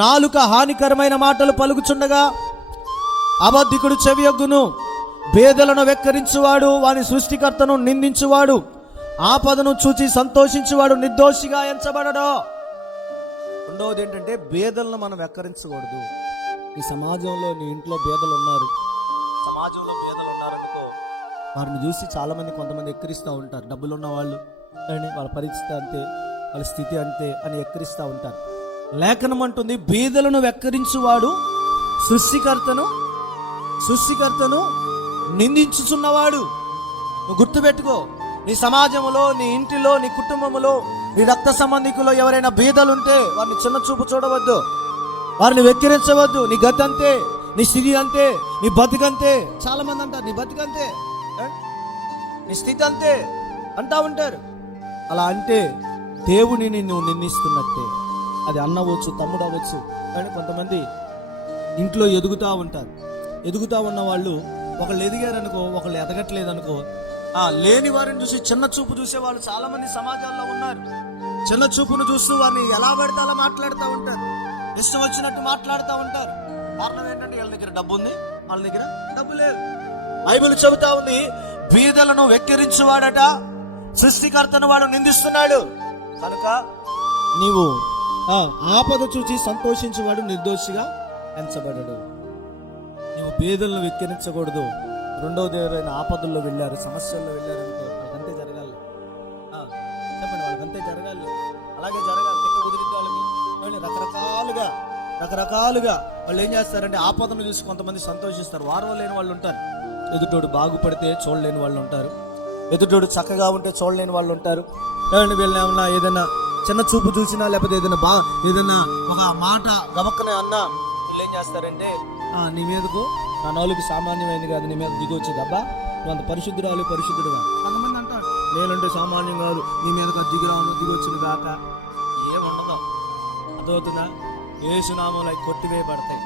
నాలుక హానికరమైన మాటలు పలుకుచుండగా అబద్ధికుడు చెవియొగ్గును. భేదలను వెక్కరించువాడు వాని సృష్టికర్తను నిందించువాడు ఆపదను చూచి సంతోషించువాడు నిర్దోషిగా ఎంచబడడు. రెండవది ఏంటంటే భేదలను మనం వెక్కరించకూడదు. ఈ సమాజంలో నీ ఇంట్లో భేదలు ఉన్నారు, సమాజంలో భేదలు ఉన్నారనుకో, వారిని చూసి చాలామంది కొంతమంది ఎక్కిరిస్తూ ఉంటారు. డబ్బులున్న వాళ్ళు అని వాళ్ళ పరిస్థితి అంతే, వాళ్ళ స్థితి అంతే అని ఎక్కిరిస్తూ ఉంటారు. లేఖనం అంటుంది భేదలను వెక్కరించువాడు సృష్టికర్తను నిందించుచున్నవాడు. నువ్వు గుర్తుపెట్టుకో, నీ సమాజంలో, నీ ఇంటిలో, నీ కుటుంబంలో, నీ రక్త సంబంధికులో ఎవరైనా భేదాలుంటే వారిని చిన్న చూపు చూడవద్దు, వారిని వెక్కిరించవద్దు. నీ గతి అంతే, నీ స్థితి అంతే, నీ బతుకంతే. చాలా మంది అంటారు నీ బతుకంతే, నీ స్థితి అంతే అంటా ఉంటారు. అలా అంటే దేవునిని నువ్వు నిందిస్తున్నట్టే. అది అన్న అవ్వచ్చు, తమ్ముడు అవ్వచ్చు. కానీ కొంతమంది ఇంట్లో ఎదుగుతూ ఉంటారు. ఎదుగుతూ ఉన్న వాళ్ళు ఒకళ్ళు ఎదిగారనుకో, ఒకళ్ళు ఎదగట్లేదనుకో, లేని వారిని చూసి చిన్న చూపు చూసే వాళ్ళు చాలా మంది సమాజాల్లో ఉన్నారు. చిన్న చూపును చూస్తూ వారిని ఎలా పడితే అలా మాట్లాడుతూ ఉంటారు, ఇష్టం వచ్చినట్టు మాట్లాడుతూ ఉంటారు. కారణం ఏంటంటే వీళ్ళ దగ్గర డబ్బు ఉంది, వాళ్ళ దగ్గర డబ్బు లేదు. బైబిల్ చెబుతా ఉంది బీదలను వెక్కిరించువాడట సృష్టికర్తను వాడు నిందిస్తున్నాడు. కనుక నీవు ఆపద చూచి సంతోషించేవాడు నిర్దోషిగా ఎంచబడడు. నీవు బీదలను వెక్కిరించకూడదు. రెండవది ఎవరైనా ఆపదల్లో వెళ్ళారు, సమస్యల్లో వెళ్ళారనుకో, వాళ్ళకంతే జరగాలి. చెప్పండి, వాళ్ళకంతే జరగాలి, అలాగే జరగాలి. తెక్క కుదిరిద్ది వాళ్ళకి. రకరకాలుగా వాళ్ళు ఏం చేస్తారంటే ఆపదను చూసి కొంతమంది సంతోషిస్తారు. వారవలేని వాళ్ళు ఉంటారు. ఎదుటోడు బాగుపడితే చూడలేని వాళ్ళు ఉంటారు, ఎదుటోడు చక్కగా ఉంటే చూడలేని వాళ్ళు ఉంటారు. వీళ్ళని ఏమన్నా ఏదైనా చిన్న చూపు చూసినా, లేకపోతే ఏదైనా ఒక మాట గమక్కనే అన్నా వీళ్ళు ఏం చేస్తారంటే నీ మీదకు నా నాలుగు సామాన్యమైంది కాదు, నీ మీద దిగొచ్చేది. అబ్బా నువ్వు అంత పరిశుద్ధుడు. కొంతమంది అంటారు నేనంటే సామాన్యం కాదు, నీ మీదకు దిగొచ్చింది కాక. ఏముండదు, అదవుతుందా? యేసు నామములో కొట్టివేయబడతాయి.